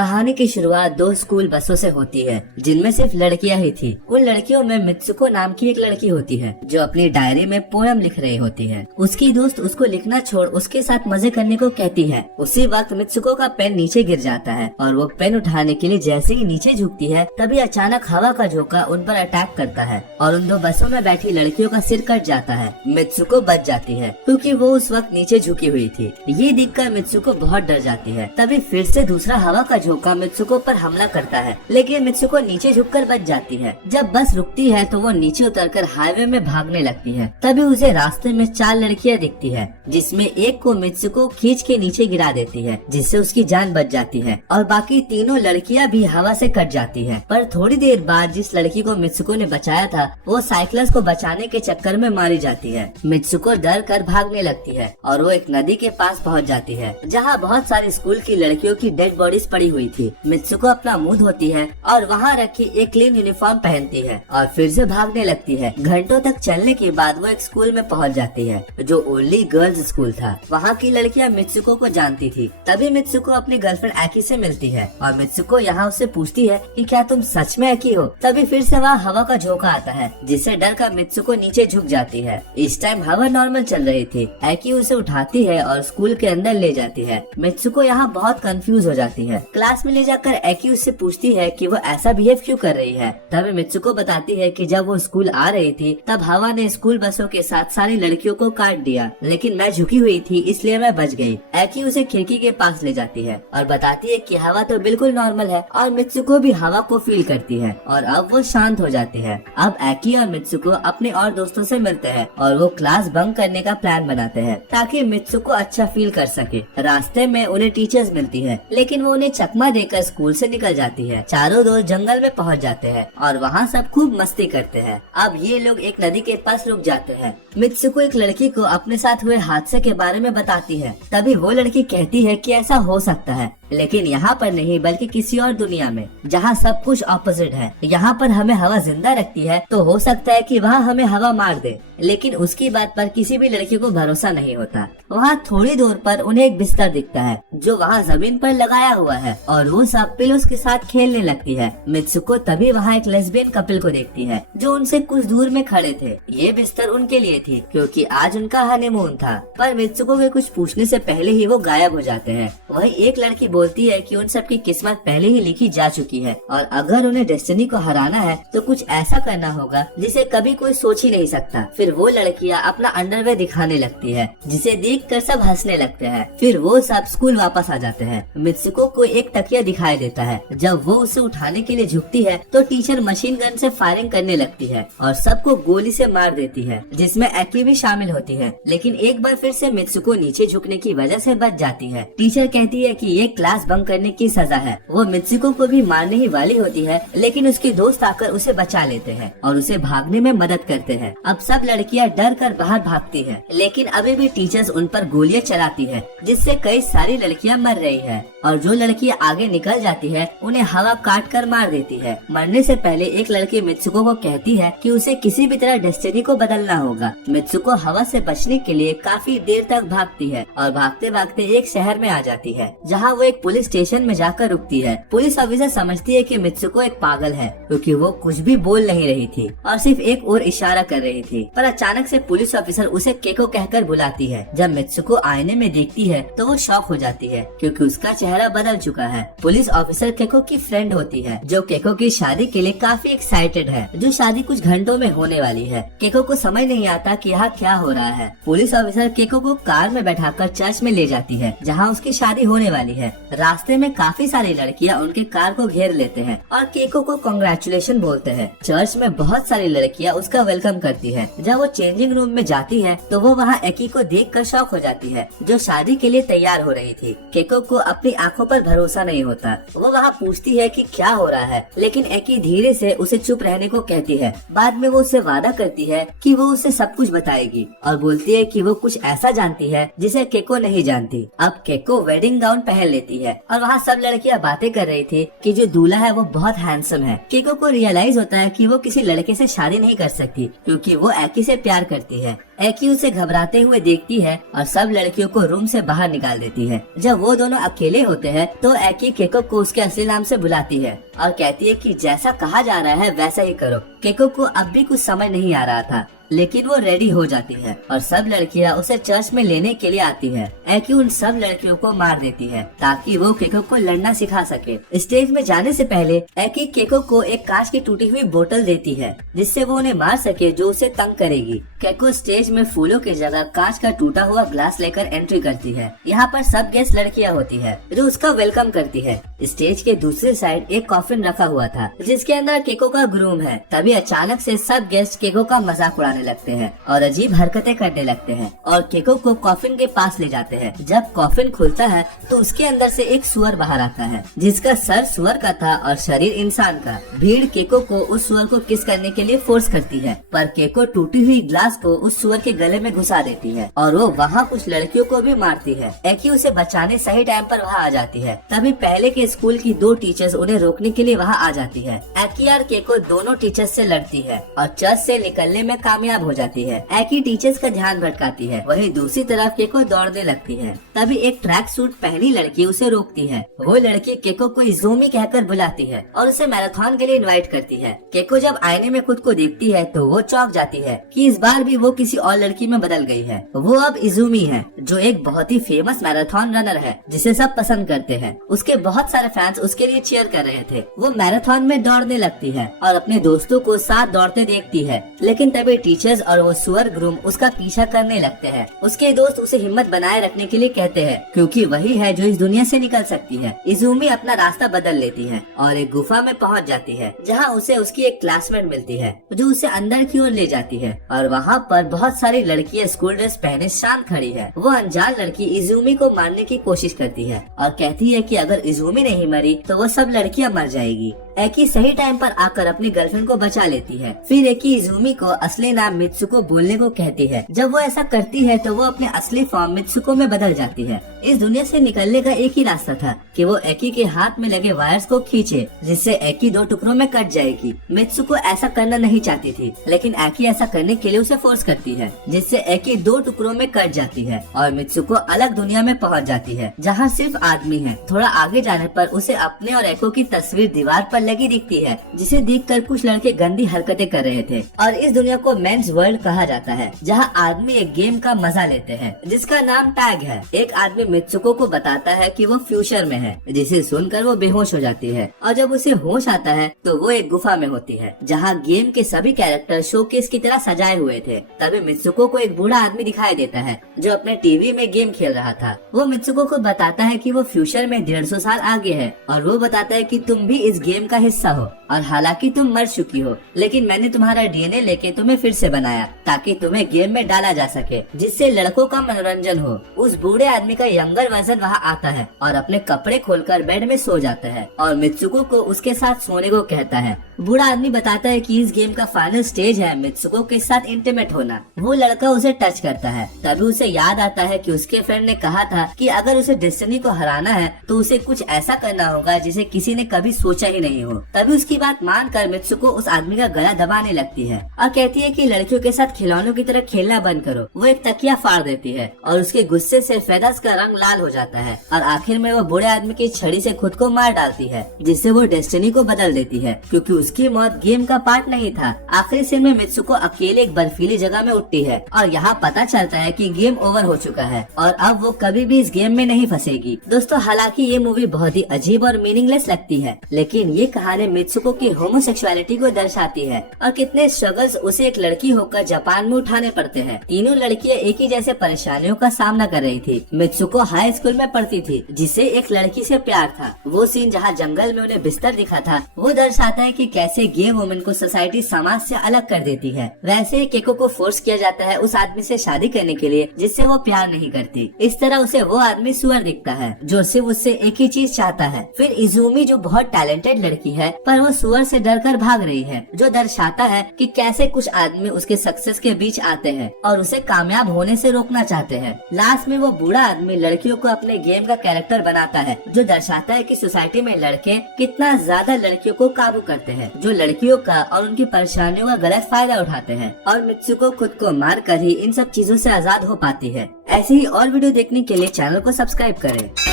कहानी की शुरुआत दो स्कूल बसों से होती है जिनमें सिर्फ लड़कियां ही थी। उन लड़कियों में मित्सुको नाम की एक लड़की होती है जो अपनी डायरी में पोयम लिख रही होती है। उसकी दोस्त उसको लिखना छोड़ उसके साथ मजे करने को कहती है। उसी वक्त मित्सुको का पेन नीचे गिर जाता है और वो पेन उठाने के लिए जैसे ही नीचे झुकती है तभी अचानक हवा का झोंका उन पर अटैक करता है और उन दो बसों में बैठी लड़कियों का सिर कट जाता है। मित्सुको बच जाती है क्योंकि वो उस वक्त नीचे झुकी हुई थी। ये देखकर मित्सुको बहुत डर जाती है। तभी फिर से दूसरा हवा का झोंका मित्सुको पर हमला करता है, लेकिन मित्सुको नीचे झुककर बच जाती है। जब बस रुकती है तो वो नीचे उतरकर हाईवे में भागने लगती है। तभी उसे रास्ते में चार लड़कियां दिखती है जिसमें एक को मित्सुको खींच के नीचे गिरा देती है जिससे उसकी जान बच जाती है और बाकी तीनों लड़कियां भी हवा से कट जाती है। पर थोड़ी देर बाद जिस लड़की को मित्सुको ने बचाया था वो साइक्लस को बचाने के चक्कर में मारी जाती है। मित्सुको डर कर भागने लगती है और वो एक नदी के पास पहुंच जाती है जहां बहुत सारी स्कूल की लड़कियों की डेड बॉडीज पड़ी हुई थी। मित्सुको अपना मुंह धोती है और वहाँ रखी एक क्लीन यूनिफॉर्म पहनती है और फिर से भागने लगती है। घंटों तक चलने के बाद वो एक स्कूल में पहुँच जाती है जो ओनली गर्ल्स स्कूल था। वहाँ की लड़कियाँ मित्सुको को जानती थी। तभी मित्सुको अपनी गर्लफ्रेंड एकी से मिलती है और मित्सुको यहाँ उससे पूछती है कि क्या तुम सच में एकी हो। तभी फिर से वहाँ हवा का झोंका आता है जिससे डर कर मित्सुको नीचे झुक जाती है। इस टाइम हवा नॉर्मल चल रही थी। एकी उसे उठाती है और स्कूल के अंदर ले जाती है। मित्सुको यहाँ बहुत कंफ्यूज हो जाती है। क्लास में ले जाकर एकी उससे पूछती है कि वो ऐसा बिहेव क्यों कर रही है। तभी मित्सुको बताती है कि जब वो स्कूल आ रही थी तब हवा ने स्कूल बसों के साथ सारी लड़कियों को काट दिया, लेकिन मैं झुकी हुई थी इसलिए मैं बच गई। एकी उसे खिड़की के पास ले जाती है और बताती है कि हवा तो बिल्कुल नॉर्मल है और मित्सुको भी हवा को फील करती है और अब वो शांत हो जाती है। अब एकी और मित्सुको अपने और दोस्तों से मिलते हैं और वो क्लास बंक करने का प्लान बनाते हैं ताकि मित्सुको अच्छा फील कर सके। रास्ते में उन्हें टीचर्स मिलती है लेकिन वो उन्हें चकमा देकर स्कूल से निकल जाती है। चारों दोस्त जंगल में पहुंच जाते हैं और वहाँ सब खूब मस्ती करते हैं। अब ये लोग एक नदी के पास रुक जाते हैं। मित्सुको एक लड़की को अपने साथ हुए हादसे के बारे में बताती है। तभी वो लड़की कहती है कि ऐसा हो सकता है, लेकिन यहाँ पर नहीं बल्कि किसी और दुनिया में जहाँ सब कुछ ऑपोजिट है। यहाँ पर हमें हवा जिंदा रखती है तो हो सकता है कि वहाँ हमें हवा मार दे, लेकिन उसकी बात पर किसी भी लड़की को भरोसा नहीं होता। वहाँ थोड़ी दूर पर उन्हें एक बिस्तर दिखता है जो वहाँ जमीन पर लगाया हुआ है और वो सब पिलोस के साथ खेलने लगती है। मित्सुको तभी वहाँ एक लेस्बियन कपल को देखती है जो उनसे कुछ दूर में खड़े थे। ये बिस्तर उनके लिए थी क्योंकि आज उनका हनीमून था। पर मित्सुको के कुछ पूछने से पहले ही वो गायब हो जाते हैं। वही एक लड़की बोलती है कि उन सब की किस्मत पहले ही लिखी जा चुकी है और अगर उन्हें डेस्टिनी को हराना है तो कुछ ऐसा करना होगा जिसे कभी कोई सोच ही नहीं सकता। फिर वो लड़कियां अपना अंडरवेयर दिखाने लगती है जिसे देखकर सब हंसने लगते हैं। फिर वो सब स्कूल वापस आ जाते हैं। मित्सुको को एक तकिया दिखाई देता है। जब वो उसे उठाने के लिए झुकती है तो टीचर मशीन गन से फायरिंग करने लगती है और सबको गोली से मार देती है जिसमें एकी भी शामिल होती है। लेकिन एक बार फिर से मित्सुको नीचे झुकने की वजह से बच जाती है। टीचर कहती है कि ये क्लास बंक करने की सजा है। वो मित्सुको को भी मारने ही वाली होती है, लेकिन उसके दोस्त आकर उसे बचा लेते हैं और उसे भागने में मदद करते हैं। अब सब लड़कियां डर कर बाहर भागती हैं, लेकिन अभी भी टीचर्स उन पर गोलियां चलाती है जिससे कई सारी लड़कियां मर रही है और जो लड़कियां आगे निकल जाती है उन्हें हवा काट कर मार देती है। मरने से पहले एक लड़की मित्सुको को कहती है कि उसे किसी भी तरह डेस्टिनी को बदलना होगा। मित्सुको हवा से बचने के लिए काफी देर तक भागती है और भागते भागते एक शहर में आ जाती है जहाँ वो एक पुलिस स्टेशन में जाकर रुकती है। पुलिस ऑफिसर समझती है कि मित्सुको एक पागल है क्योंकि वो कुछ भी बोल नहीं रही थी और सिर्फ एक और इशारा कर रही थी। पर अचानक से पुलिस ऑफिसर उसे केको कहकर बुलाती है। जब मित्सुको आईने में देखती है तो वो शॉक हो जाती है क्योंकि उसका चेहरा बदल चुका है। पुलिस ऑफिसर केको की फ्रेंड होती है जो केको की शादी के लिए काफी एक्साइटेड है, जो शादी कुछ घंटों में होने वाली है। केको को समझ नहीं आता कि यहाँ क्या हो रहा है। पुलिस ऑफिसर केको को कार में बैठाकर चर्च में ले जाती है जहाँ उसकी शादी होने वाली है। रास्ते में काफी सारी लड़कियां उनके कार को घेर लेते हैं और केको को कांग्रेचुलेशन बोलते हैं। चर्च में बहुत सारी लड़कियां उसका वेलकम करती है। जब वो चेंजिंग रूम में जाती है तो वो वहाँ एकी को देखकर शॉक हो जाती है जो शादी के लिए तैयार हो रही थी। केको को अपनी आंखों पर भरोसा नहीं होता। वो वहाँ पूछती है कि क्या हो रहा है, लेकिन एकी धीरे से उसे चुप रहने को कहती है। बाद में वो उसे वादा करती है कि वो उसे सब कुछ बताएगी और बोलती है कि वो कुछ ऐसा जानती है जिसे केको नहीं जानती। अब केको वेडिंग गाउन पहन लेती है और वहाँ सब लड़कियाँ बातें कर रही थी कि जो दूल्हा है वो बहुत हैंडसम है। केको को रियलाइज होता है कि वो किसी लड़के से शादी नहीं कर सकती क्योंकि वो एकी से प्यार करती है। एकी उसे घबराते हुए देखती है और सब लड़कियों को रूम से बाहर निकाल देती है। जब वो दोनों अकेले होते हैं तो एकी केको को उसके असली नाम से बुलाती है और कहती है कि जैसा कहा जा रहा है वैसा ही करो। केको को अब भी कुछ समझ नहीं आ रहा था लेकिन वो रेडी हो जाती है और सब लड़कियां उसे चर्च में लेने के लिए आती है। एकी उन सब लड़कियों को मार देती है ताकि वो केको को लड़ना सिखा सके। स्टेज में जाने से पहले एकी केको को एक कांच की टूटी हुई बोतल देती है जिससे वो उन्हें मार सके जो उसे तंग करेगी। केको स्टेज में फूलों की जगह कांच का टूटा हुआ ग्लास लेकर एंट्री करती है। यहाँ पर सब गेस्ट लड़कियाँ होती है जो उसका वेलकम करती है। स्टेज के दूसरे साइड एक कॉफिन रखा हुआ था जिसके अंदर केको का ग्रूम है। तभी अचानक से सब गेस्ट केको का मजाक उड़ाने लगते हैं और अजीब हरकतें करने लगते हैं और केको को कॉफिन के पास ले जाते हैं। जब कॉफिन खुलता है तो उसके अंदर से एक सुअर बाहर आता है जिसका सर सुअर का था और शरीर इंसान का। भीड़ केको को उस सुअर को किस करने के लिए फोर्स करती है पर केको टूटी हुई ग्लास को उस सुअर के गले में घुसा देती है और वो वहाँ कुछ लड़कियों को भी मारती है। एकी उसे बचाने सही टाइम पर वहाँ आ जाती है। तभी पहले के स्कूल की 2 टीचर्स उन्हें रोकने के लिए वहाँ आ जाती है। एकी और केको दोनों टीचर्स से लड़ती है और चर्च से निकलने में कामयाब हो जाती है। एकी टीचर्स का ध्यान भटकाती है, वहीं दूसरी तरफ केको दौड़ने लगती है। तभी एक ट्रैक सूट पहनी लड़की उसे रोकती है। वो लड़की केको को इज़ूमी कहकर बुलाती है और उसे मैराथन के लिए इनवाइट करती है। केको जब आईने में खुद को देखती है तो वो चौंक जाती है कि इस बार भी वो किसी और लड़की में बदल गई है। वो अब इज़ूमी है जो एक बहुत ही फेमस मैराथन रनर है जिसे सब पसंद करते हैं। उसके बहुत सारे फैंस उसके लिए चीयर कर रहे थे। वो मैराथन में दौड़ने लगती है और अपने दोस्तों को साथ दौड़ते देखती है लेकिन तभी टीचर्स और वो सुअर ग्रूम उसका पीछा करने लगते हैं। उसके दोस्त उसे हिम्मत बनाए रखने के लिए कहते हैं क्योंकि वही है जो इस दुनिया से निकल सकती है। इज़ूमी अपना रास्ता बदल लेती है और एक गुफा में पहुंच जाती है जहां उसे उसकी एक क्लासमेट मिलती है जो उसे अंदर की ओर ले जाती है और वहां पर बहुत सारी लड़कियां स्कूल ड्रेस पहने शांत खड़ी है। वो अनजान लड़की इज़ूमी को मारने की कोशिश करती है और कहती है कि अगर इज़ूमी नहीं मरी तो वो सब लड़कियां मर जाएगी। एकी सही टाइम पर आकर अपनी गर्लफ्रेंड को बचा लेती है। फिर एकी इज़ूमी को असली नाम मित्सुको बोलने को कहती है। जब वो ऐसा करती है तो वो अपने असली फॉर्म मित्सुको में बदल जाती है। इस दुनिया से निकलने का एक ही रास्ता था कि वो एकी के हाथ में लगे वायर्स को खींचे जिससे एकी 2 टुकड़ों में कट जाएगी। मित्सुको ऐसा करना नहीं चाहती थी लेकिन एकी ऐसा करने के लिए उसे फोर्स करती है जिससे एकी 2 टुकड़ों में कट जाती है और मित्सुको अलग दुनिया में पहुंच जाती है जहाँ सिर्फ आदमी है। थोड़ा आगे जाने पर उसे अपने और एको की तस्वीर दीवार पर लगी दिखती है जिसे देखकर कुछ लड़के गंदी हरकतें कर रहे थे। और इस दुनिया को मेंस वर्ल्ड कहा जाता है जहाँ आदमी एक गेम का मजा लेते हैं जिसका नाम टैग है। एक आदमी मित्सुको को बताता है कि वो फ्यूचर में है जिसे सुनकर वो बेहोश हो जाती है और जब उसे होश आता है तो वो एक गुफा में होती है जहाँ गेम के सभी कैरेक्टर शोकेस की तरह सजाए हुए थे। तभी मित्सुको को एक बूढ़ा आदमी दिखाई देता है जो अपने टीवी में गेम खेल रहा था। वो मित्सुको को बताता है कि वो फ्यूचर में 150 साल आगे है और वो बताता है कि तुम भी इस गेम का हिस्सा हो और हालांकि तुम मर चुकी हो लेकिन मैंने तुम्हारा डीएनए लेके तुम्हें फिर से बनाया ताकि तुम्हें गेम में डाला जा सके जिससे लड़कों का मनोरंजन हो। उस बूढ़े आदमी का यंगर वर्जन वहाँ आता है और अपने कपड़े खोलकर बेड में सो जाता है और मित्सुको को उसके साथ सोने को कहता है। बूढ़ा आदमी बताता है कि इस गेम का फाइनल स्टेज है मित्सुको के साथ इंटीमेट होना। वो लड़का उसे टच करता है। तभी उसे याद आता है कि उसके फ्रेंड ने कहा था कि अगर उसे डेस्टिनी को हराना है तो उसे कुछ ऐसा करना होगा जिसे किसी ने कभी सोचा ही नहीं हो। तभी उसकी बात मानकर मित्सुको उस आदमी का गला दबाने लगती है और कहती है कि लड़कियों के साथ खिलौनों की तरह खेलना बंद करो। वो एक तकिया फाड़ देती है और उसके गुस्से से फेदर्स का रंग लाल हो जाता है और आखिर में वो बूढ़े आदमी की छड़ी से खुद को मार डालती है जिससे वो डेस्टिनी को बदल देती है क्योंकि उसकी मौत गेम का पार्ट नहीं था। आखिरी सीन में मित्सुको अकेले एक बर्फीली जगह में उठती है और यहाँ पता चलता है कि गेम ओवर हो चुका है और अब वो कभी भी इस गेम में नहीं फंसेगी। दोस्तों हालांकि ये मूवी बहुत ही अजीब और मीनिंगलेस लगती है लेकिन ये कहानी मित्सुको की होमोसेक्सुअलिटी को दर्शाती है और कितने स्ट्रगल्स उसे एक लड़की होकर जापान में उठाने पड़ते हैं। तीनों लड़कियां एक ही जैसे परेशानियों का सामना कर रही थी। मित्सुको हाई स्कूल में पढ़ती थी जिसे एक लड़की से प्यार था। वो सीन जहाँ जंगल में उन्हें बिस्तर दिखा था वो दर्शाता है कि कैसे गे वुमेन को सोसाइटी समाज से अलग कर देती है। वैसे ही केको को फोर्स किया जाता है उस आदमी से शादी करने के लिए जिससे वो प्यार नहीं करती। इस तरह उसे वो आदमी सुअर दिखता है जो सिर्फ उससे एक ही चीज चाहता है। फिर इज़ूमी जो बहुत टैलेंटेड लड़की है पर वो सुअर से डरकर भाग रही है, जो दर्शाता है कि कैसे कुछ आदमी उसके सक्सेस के बीच आते हैं और उसे कामयाब होने से रोकना चाहते हैं। लास्ट में वो बूढ़ा आदमी लड़कियों को अपने गेम का कैरेक्टर बनाता है, जो दर्शाता है कि सोसाइटी में लड़के कितना ज्यादा लड़कियों को काबू करते हैं, जो लड़कियों का और उनकी परेशानियों का गलत फायदा उठाते हैं, और मित्सुको खुद को मार कर ही इन सब चीजों से आजाद हो पाती है। ऐसे ही और वीडियो देखने के लिए चैनल को सब्सक्राइब करें।